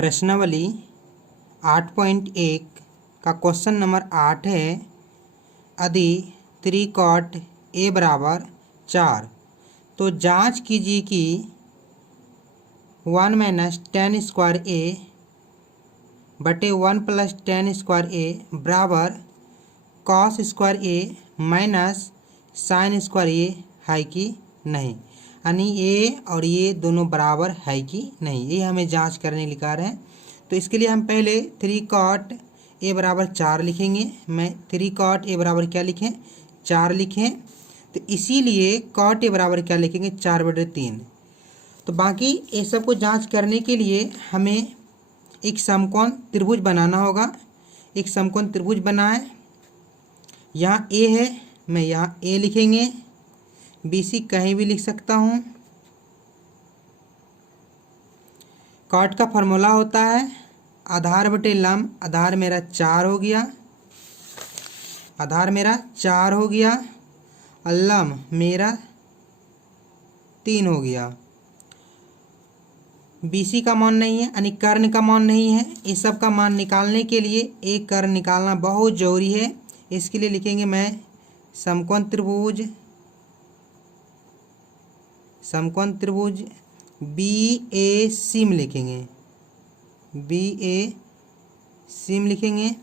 प्रश्नावली 8.1 का question number 8 है। यदि 3 cot a बराबर 4 तो जांच कीजिए कि 1 - tan स्क्वायर a बटे 1 + tan स्क्वायर a बराबर cos square a minus sine square a है कि नहीं, यानी ये और ये दोनों बराबर है कि नहीं, ये हमें जांच करने लिखा रहे हैं। तो इसके लिए हम पहले 3 cot a बराबर 4 लिखेंगे। मैं 3 cot a बराबर क्या लिखें, 4 लिखें। तो इसीलिए cot a बराबर क्या लिखेंगे, 4/3। तो बाकी ये सब को जांच करने के लिए हमें एक समकोण त्रिभुज बनाना होगा। एक समकोण त्रिभुज बनाए, यहाँ a है, मैं यहाँ a लिखेंगे, BC कहीं भी लिख सकता हूँ। कॉट का फॉर्मूला होता है आधार बटे लंब। आधार मेरा 4 हो गया, आधार मेरा 4 हो गया और लंब मेरा 3 हो गया। BC का मान नहीं है, यानी कर्ण का मान नहीं है। इस सब का मान निकालने के लिए एक कर्ण निकालना बहुत जरूरी है। इसके लिए लिखेंगे मैं समकोण त्रिभुज, समकोण त्रिभुज BAC में लिखेंगे, BAC में लिखेंगे।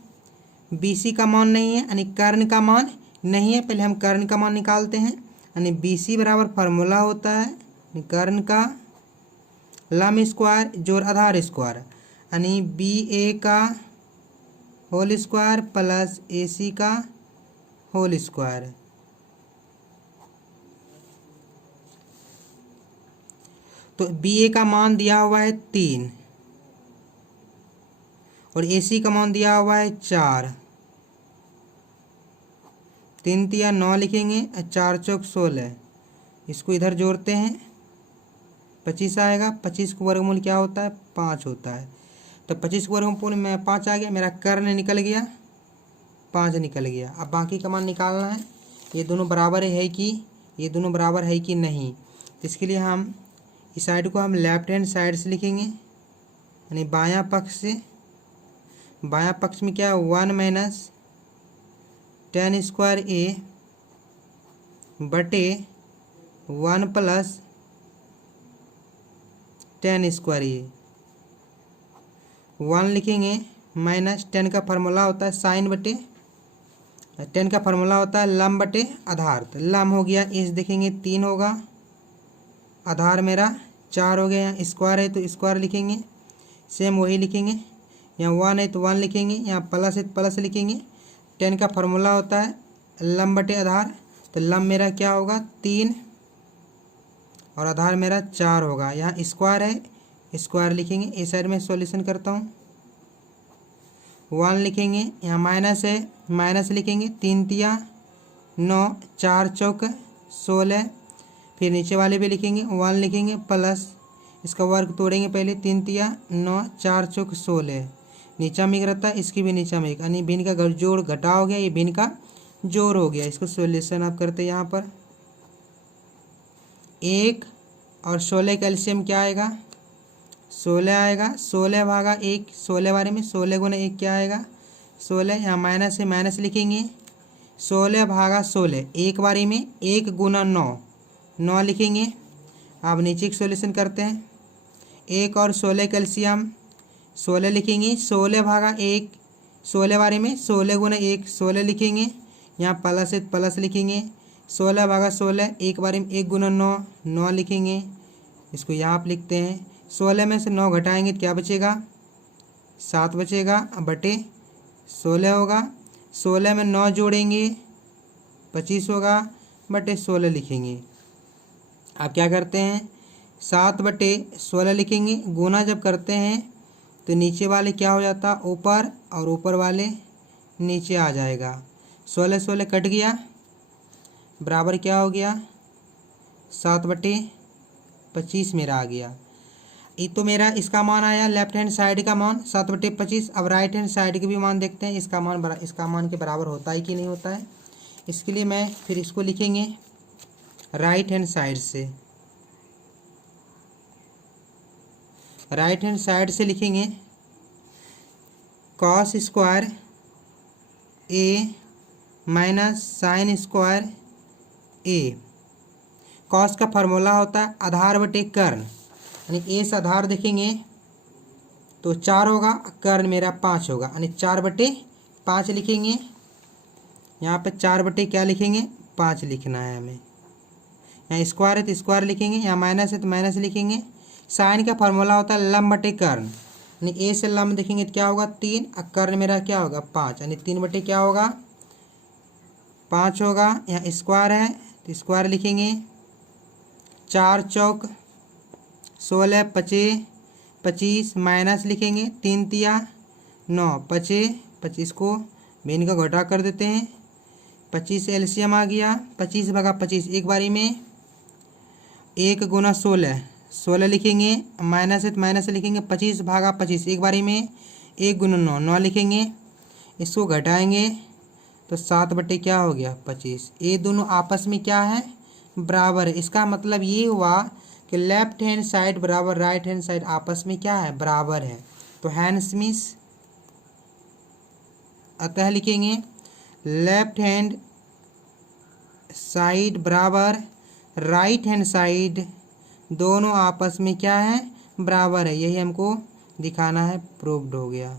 BC का मान नहीं है, यानी कर्ण का मान नहीं है। पहले हम कर्ण का मान निकालते हैं, यानी BC बराबर फार्मूला होता है कर्ण का लंब स्क्वायर जोड़ आधार स्क्वायर, यानी BA का होल स्क्वायर प्लस AC का होल स्क्वायर। तो BA का मान दिया हुआ है 3 और AC का मान दिया हुआ है 4। 3 × 9 लिखेंगे, 4 × 4 = 16। इसको इधर जोड़ते हैं, 25 आएगा। 25 का वर्गमूल क्या होता है, 5 होता है। तो 25 का वर्गमूल में 5 आ गया, मेरा कर्ण निकल गया, 5 निकल गया। अब बाकी का मान निकालना है, ये दोनों बराबर है कि, ये दोनों बराबर है कि नहीं। तो इसके लिए हम इस साइड को हम लेफ्ट हैंड साइड से लिखेंगे, यानी बायां पक्ष से। बायां पक्ष में क्या है, 1 - tan स्क्वायर a बटे 1 + tan स्क्वायर a। 1 लिखेंगे माइनस tan का फार्मूला होता है साइन बटे, tan का फार्मूला होता है लंब बटे आधार। तो लंब हो गया, इस देखेंगे 3 होगा, आधार मेरा 4 हो गया। यहाँ स्क्वायर है तो स्क्वायर लिखेंगे, सेम वही लिखेंगे। यहाँ 1 है तो 1 लिखेंगे, यहाँ प्लस है तो प्लस लिखेंगे। tan का फार्मूला होता है लंब बटे आधार। तो लंब मेरा क्या होगा, 3 और आधार मेरा 4 होगा। यहाँ स्क्वायर है, स्क्वायर लिखेंगे। इस साइड में सॉल्यूशन करता हूँ, 1 लिखेंगे, यहाँ माइनस है, माइनस लिखेंगे। 3 × 9, 4 × 4 = 16। फिर नीचे वाले भी लिखेंगे, 1 लिखेंगे प्लस, इसका वर्ग तोड़ेंगे पहले। 3 × 9, 4 × 4 = 16। नीचा में एक रहता है, इसकी भी नीचा में एक, यानी भिन्न का जोड़ घटा हो गया, ये भिन्न का जोड़ हो गया। इसको सॉल्यूशन आप करते हैं। यहाँ पर 1 और 16 का एलसीएम क्या आएगा, 16 आएगा। 16/1, 16 बारे में 16 × 1 क्या आएगा, 16। यहाँ माइनस है, माइनस लिखेंगे। 16/16 एक बारी में 1 × 9, 9 लिखेंगे। अब नीचे का सॉल्यूशन करते हैं। 1 और 16 का एलसीएम 16 लिखेंगे। 16/1, 16 बारे में 16 × 1, 16 लिखेंगे। यहाँ प्लस है प्लस लिखेंगे। 16/16 एक बारे में 1 × 9, 9 लिखेंगे। इसको यहाँ आप लिखते हैं। 16 में से 9 घटाएंगे तो क्या बचेगा, 7 बचेगा बटे 16 होगा। 16 में 9 जोड़ेंगे 25 होगा बटे 16 लिखेंगे। आप क्या करते हैं, 7/16 लिखेंगे। गुना जब करते हैं तो नीचे वाले क्या हो जाता, ऊपर, और ऊपर वाले नीचे आ जाएगा। 16 कट गया, बराबर क्या हो गया, 7/25 मेरा आ गया। ये तो मेरा इसका मान आया, लेफ्ट हैंड साइड का मान 7/25। अब राइट हैंड साइड के भी मान देखते हैं, इसका मान के बराबर होता है कि नहीं होता है। इसके लिए मैं फिर इसको लिखेंगे राइट हैंड साइड से। राइट हैंड साइड से लिखेंगे कॉस स्क्वायर ए माइनस साइन स्क्वायर ए। कॉस का फार्मूला होता है आधार बटे कर्ण, यानी ए से आधार देखेंगे तो 4 होगा, कर्ण मेरा 5 होगा, यानी 4/5 लिखेंगे। यहाँ पे 4 क्या लिखेंगे, 5 लिखना है हमें। यहाँ स्क्वायर है तो स्क्वायर लिखेंगे, यहाँ माइनस है तो माइनस लिखेंगे। साइन का फार्मूला होता है लंब बटे कर्ण, यानी ए से लंब देखेंगे तो क्या होगा 3, और कर्ण मेरा क्या होगा 5, यानी 3 क्या होगा 5 होगा। यहाँ स्क्वायर है तो स्क्वायर लिखेंगे। 4 चौक 16 25 25 माइनस लिखेंगे, 3 तिया 9 25 25 को भिन्न का घटा कर देते हैं। 25 एलसीएम आ गया, 25 भागा 25 एक बारी में, 1 गुना 16 16 लिखेंगे, माइनस है तो माइनस लिखेंगे। 25 भागा 25 एक बारी में, 1 गुना 9 9 लिखेंगे। इसको घटाएंगे तो 7 क्या हो गया 25। ये दोनों आपस में क्या है, बराबर है। इसका मतलब ये हुआ कि लेफ्ट हैंड साइड बराबर राइट हैंड साइड आपस में क्या है, बराबर है। तो हैंस मीन्स अतः लिखेंगे लेफ्ट हैंड साइड बराबर राइट हैंड साइड, दोनों आपस में क्या है, बराबर है। यही हमको दिखाना है, प्रूव्ड हो गया।